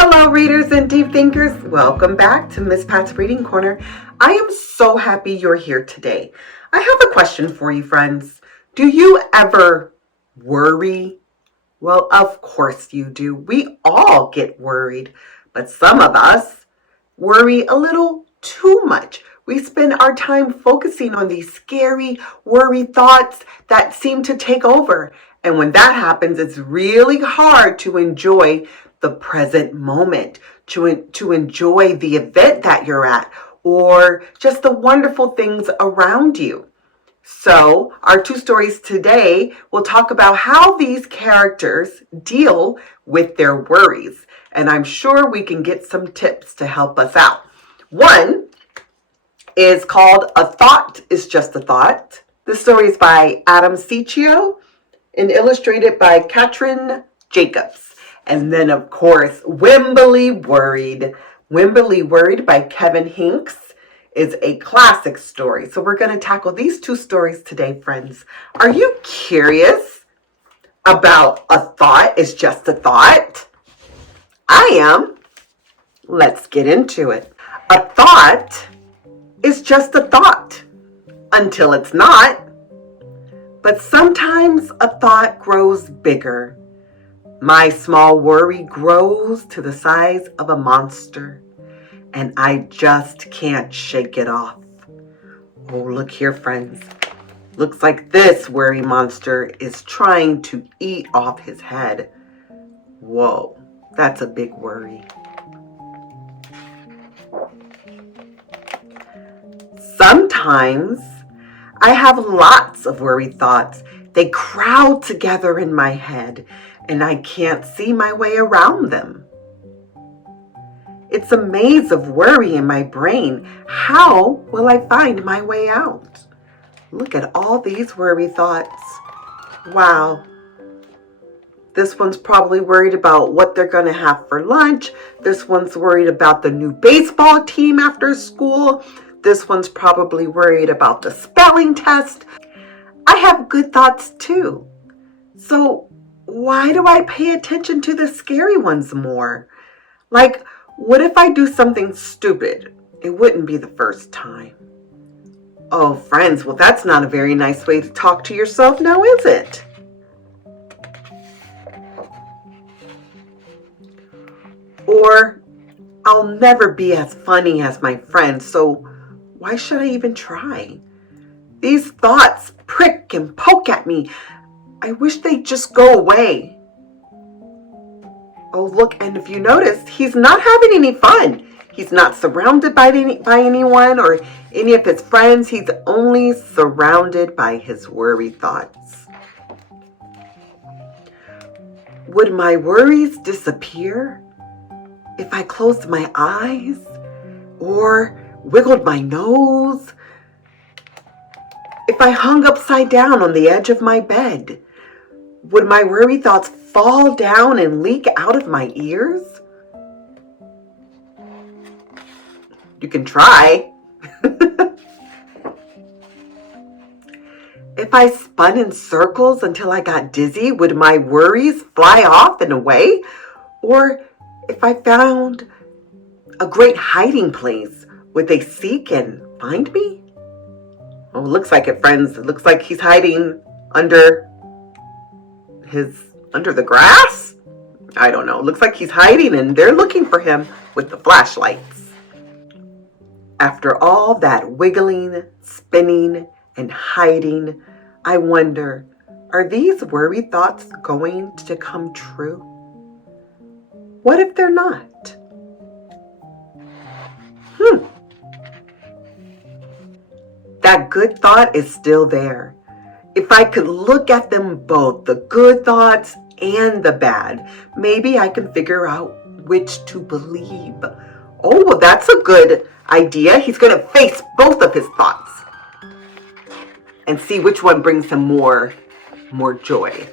Hello, readers and deep thinkers. Welcome back to Miss Pat's Reading Corner. I am so happy you're here today. I have a question for you, friends. Do you ever worry? Well, of course you do. We all get worried, but some of us worry a little too much. We spend our time focusing on these scary, worry thoughts that seem to take over. And when that happens, it's really hard to enjoy the present moment, to enjoy the event that you're at, or just the wonderful things around you. So, our two stories today will talk about how these characters deal with their worries. And I'm sure we can get some tips to help us out. One is called A Thought is Just a Thought. This story is by Adam Ciccio and illustrated by Katrin Jacobs. And then, of course, Wemberly Worried. Wemberly Worried by Kevin Henkes is a classic story. So we're going to tackle these two stories today, friends. Are you curious about A Thought is Just a Thought? I am. Let's get into it. A thought is just a thought until it's not. But sometimes a thought grows bigger. My small worry grows to the size of a monster, and I just can't shake it off. Oh, look here, friends. Looks like this worry monster is trying to eat off his head. Whoa, that's a big worry. Sometimes I have lots of worry thoughts. They crowd together in my head, and I can't see my way around them. It's a maze of worry in my brain. How will I find my way out? Look at all these worry thoughts. Wow. This one's probably worried about what they're going to have for lunch. This one's worried about the new baseball team after school. This one's probably worried about the spelling test. I have good thoughts too. So why do I pay attention to the scary ones more? Like, what if I do something stupid? It wouldn't be the first time. Oh, friends, well, that's not a very nice way to talk to yourself now, is it? Or, I'll never be as funny as my friends, so why should I even try? These thoughts prick and poke at me. I wish they'd just go away. Oh, look, and if you notice, he's not having any fun. He's not surrounded by anyone or any of his friends. He's only surrounded by his worry thoughts. Would my worries disappear if I closed my eyes or wiggled my nose? If I hung upside down on the edge of my bed, would my worry thoughts fall down and leak out of my ears? You can try. If I spun in circles until I got dizzy, would my worries fly off and away? Or if I found a great hiding place, would they seek and find me? Oh, it looks like it, friends. It looks like he's hiding under the grass? I don't know. It looks like he's hiding and they're looking for him with the flashlights. After all that wiggling, spinning, and hiding, I wonder, are these worry thoughts going to come true? What if they're not? That good thought is still there. If I could look at them both, the good thoughts and the bad, maybe I can figure out which to believe. Oh, well, that's a good idea. He's going to face both of his thoughts and see which one brings him more joy.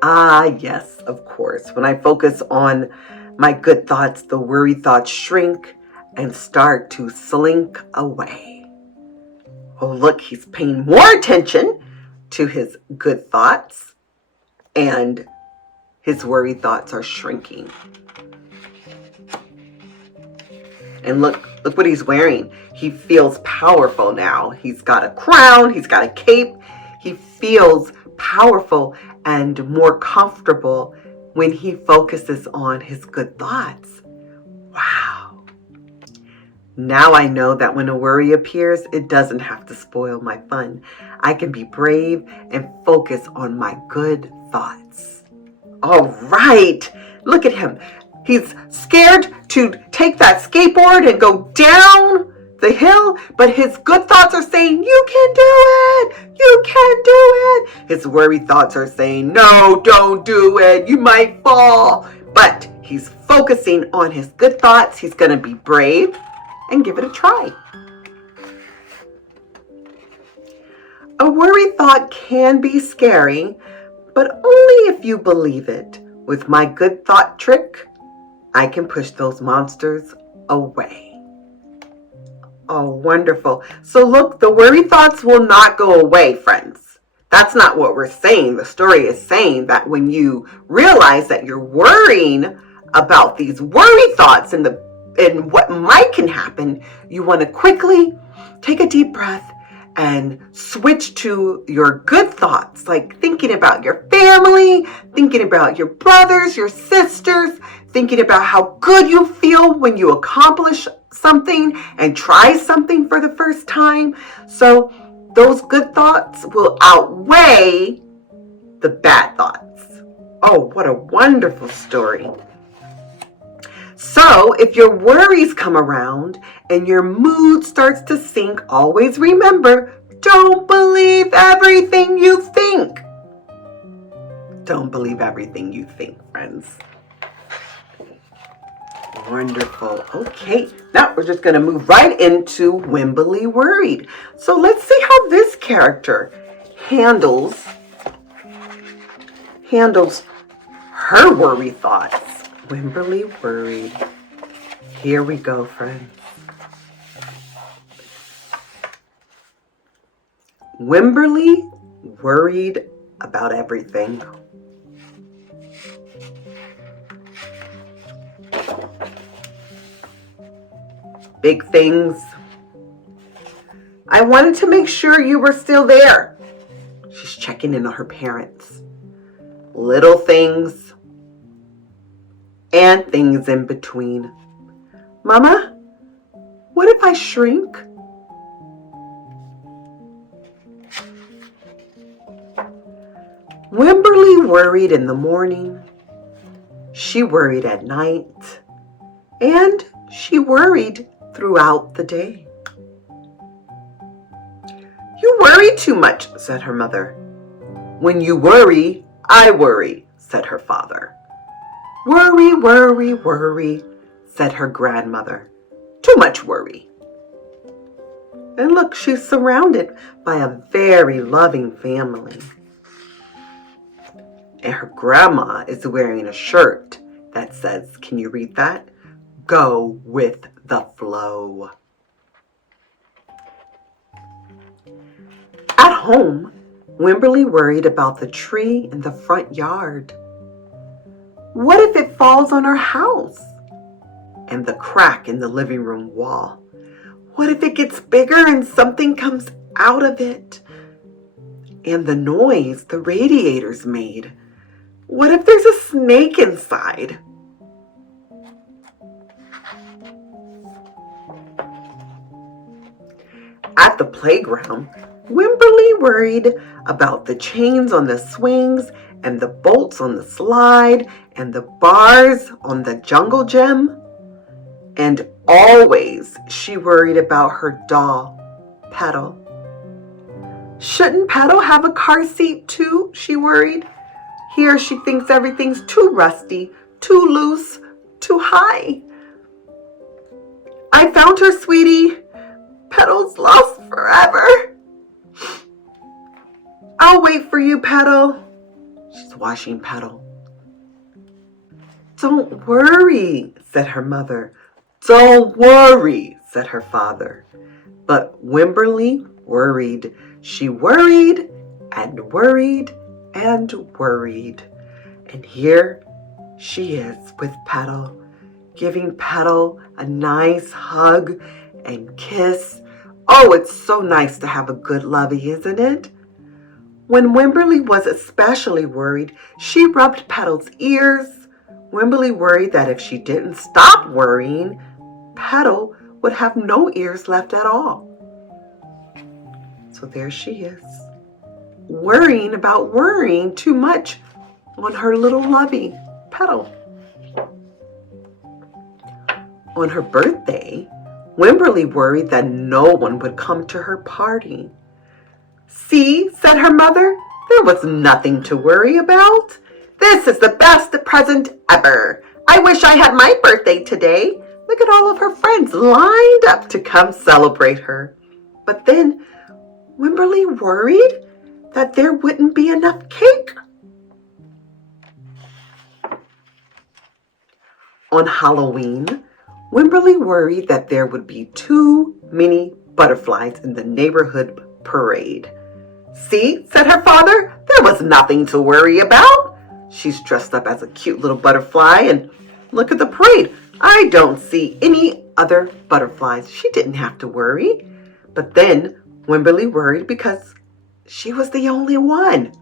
Ah, yes, of course. When I focus on my good thoughts, the worry thoughts shrink and start to slink away. Oh, look, he's paying more attention to his good thoughts, and his worry thoughts are shrinking. And look what he's wearing. He feels powerful now. He's got a crown, he's got a cape. He feels powerful and more comfortable when he focuses on his good thoughts. Wow. Now I know that when a worry appears, it doesn't have to spoil my fun. I can be brave and focus on my good thoughts. All right. Look at him. He's scared to take that skateboard and go down the hill, but his good thoughts are saying, you can do it. You can do it. His worry thoughts are saying, no, don't do it. You might fall. But he's focusing on his good thoughts. He's going to be brave and give it a try. A worry thought can be scary, but only if you believe it. With my good thought trick, I can push those monsters away. Oh, wonderful. So look, the worry thoughts will not go away, friends. That's not what we're saying. The story is saying that when you realize that you're worrying about these worry thoughts and what might can happen, you want to quickly take a deep breath and switch to your good thoughts, like thinking about your family, thinking about your brothers, your sisters, thinking about how good you feel when you accomplish something and try something for the first time. So those good thoughts will outweigh the bad thoughts. Oh, what a wonderful story. So if your worries come around and your mood starts to sink, always remember, don't believe everything you think. Don't believe everything you think, friends. Wonderful. Okay, now we're just going to move right into Wemberly Worried. So let's see how this character handles her worry thoughts. Wemberly Worried. Here we go, friends. Wemberly worried about everything. Big things. I wanted to make sure you were still there. She's checking in on her parents. Little things and things in between. Mama, what if I shrink? Wemberly worried in the morning. She worried at night. And she worried throughout the day. You worry too much, said her mother. When you worry, I worry, said her father. Worry, worry, worry, said her grandmother. Too much worry. And look, she's surrounded by a very loving family. And her grandma is wearing a shirt that says, can you read that? Go with the flow. At home, Wemberly worried about the tree in the front yard. What if it falls on our house? And the crack in the living room wall. What if it gets bigger and something comes out of it? And the noise the radiators made. What if there's a snake inside? At the playground, Wemberly worried about the chains on the swings and the bolts on the slide and the bars on the jungle gym. And always she worried about her doll, Petal. Shouldn't Petal have a car seat too? She worried. Here she thinks everything's too rusty, too loose, too high. I found her, sweetie. Petal's lost forever. I'll wait for you, Petal. She's washing Petal. Don't worry, said her mother. Don't worry, said her father. But Wemberly worried. She worried and worried and worried. And here she is with Petal giving Petal a nice hug and kiss. Oh, it's so nice to have a good lovey, isn't it? When Wemberly was especially worried, she rubbed Petal's ears. Wemberly worried that if she didn't stop worrying, Petal would have no ears left at all. So there she is, worrying about worrying too much on her little lovey, Petal. On her birthday, Wemberly worried that no one would come to her party. "See," said her mother, "there was nothing to worry about. This is the best present ever. I wish I had my birthday today. Look at all of her friends lined up to come celebrate her." But then Wemberly worried that there wouldn't be enough cake. On Halloween, Wemberly worried that there would be too many butterflies in the neighborhood parade. "See," said her father, "there was nothing to worry about. She's dressed up as a cute little butterfly, and look at the parade. I don't see any other butterflies. She didn't have to worry." But then Wemberly worried because she was the only one.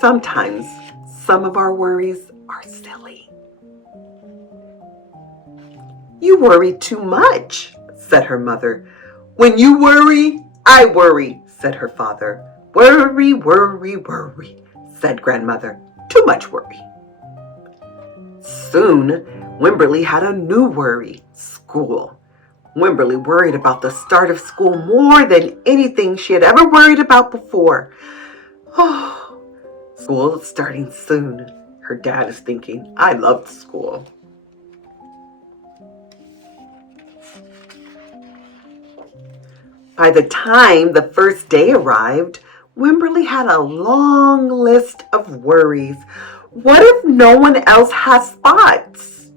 Sometimes some of our worries are silly. "You worry too much," said her mother. "When you worry, I worry," said her father. "Worry, worry, worry," said grandmother. "Too much worry." Soon, Wemberly had a new worry, school. Wemberly worried about the start of school more than anything she had ever worried about before. Oh, school is starting soon. Her dad is thinking, "I loved school." By the time the first day arrived, Wemberly had a long list of worries. What if no one else has spots?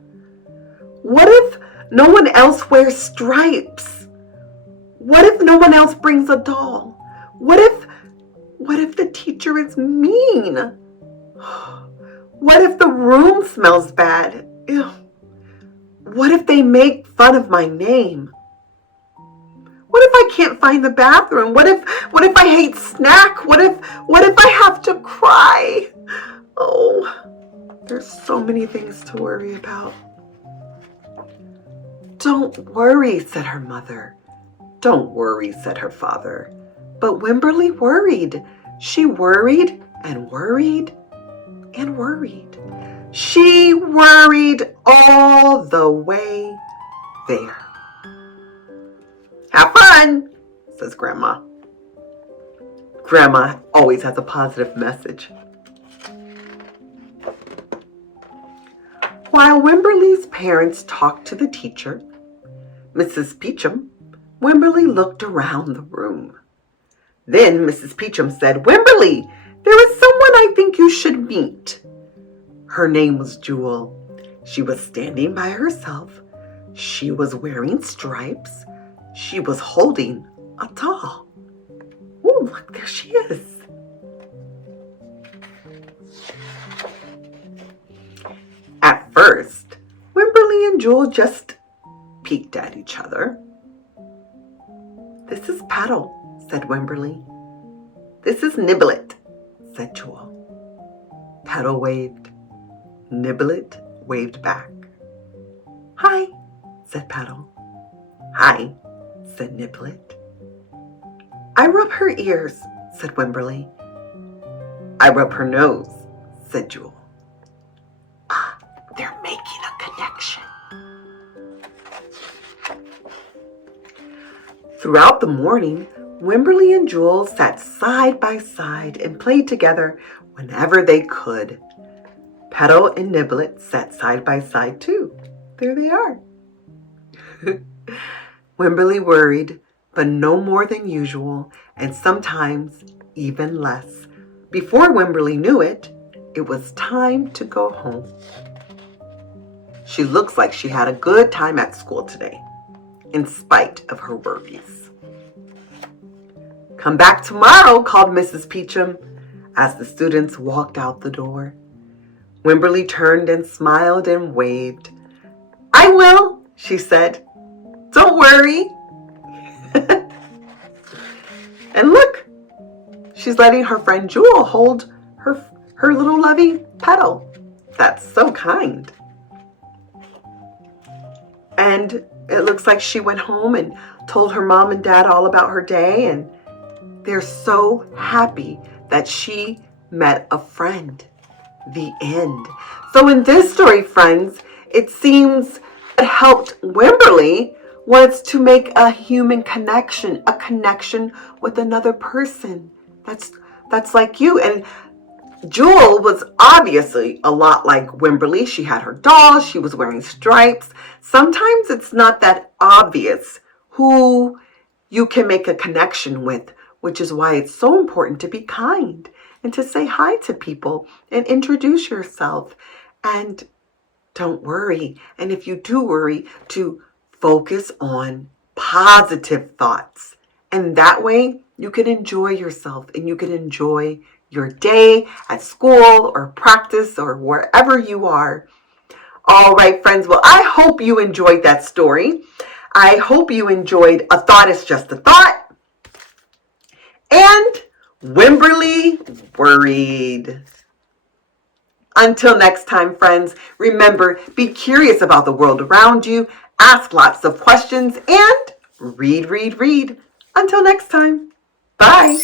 What if no one else wears stripes? What if no one else brings a doll? What if the teacher is mean? What if the room smells bad? Ew. What if they make fun of my name? What if I can't find the bathroom? What if I hate snack? What if I have to cry? Oh, there's so many things to worry about. "Don't worry," said her mother. "Don't worry," said her father. But Wemberly worried. She worried and worried and worried. She worried all the way there. "Have fun," says Grandma. Grandma always has a positive message. While Wemberly's parents talked to the teacher, Mrs. Peachum, Wemberly looked around the room. Then Mrs. Peachum said, "Wemberly, there is someone I think you should meet." Her name was Jewel. She was standing by herself. She was wearing stripes. She was holding a doll. Oh, look, there she is. At first, Wemberly and Jewel just peeked at each other. "This is Petal," said Wemberly. "This is Niblet," said Jewel. Petal waved. Niblet waved back. "Hi," said Petal. "Hi," said Niblet. "I rub her ears," said Wemberly. "I rub her nose," said Jewel. Ah, they're making a connection. Throughout the morning, Wemberly and Jewel sat side by side and played together whenever they could. Petal and Niblet sat side by side too. There they are. Wemberly worried, but no more than usual, and sometimes even less. Before Wemberly knew it, it was time to go home. She looks like she had a good time at school today, in spite of her worries. "Come back tomorrow," called Mrs. Peachum as the students walked out the door. Wemberly turned and smiled and waved. "I will," she said. "Don't worry." And look, she's letting her friend Jewel hold her little lovey petal. That's so kind. And it looks like she went home and told her mom and dad all about her day, and they're so happy that she met a friend. The end. So in this story, friends, it seems what helped Wemberly was to make a human connection, a connection with another person that's like you. And Jewel was obviously a lot like Wemberly. She had her dolls. She was wearing stripes. Sometimes it's not that obvious who you can make a connection with, which is why it's so important to be kind and to say hi to people and introduce yourself. And don't worry. And if you do worry, to focus on positive thoughts. And that way you can enjoy yourself and you can enjoy your day at school or practice or wherever you are. All right, friends. Well, I hope you enjoyed that story. I hope you enjoyed A Thought is Just a Thought and Wemberly Worried. Until next time, friends, remember, be curious about the world around you, ask lots of questions, and read, read, read. Until next time, bye.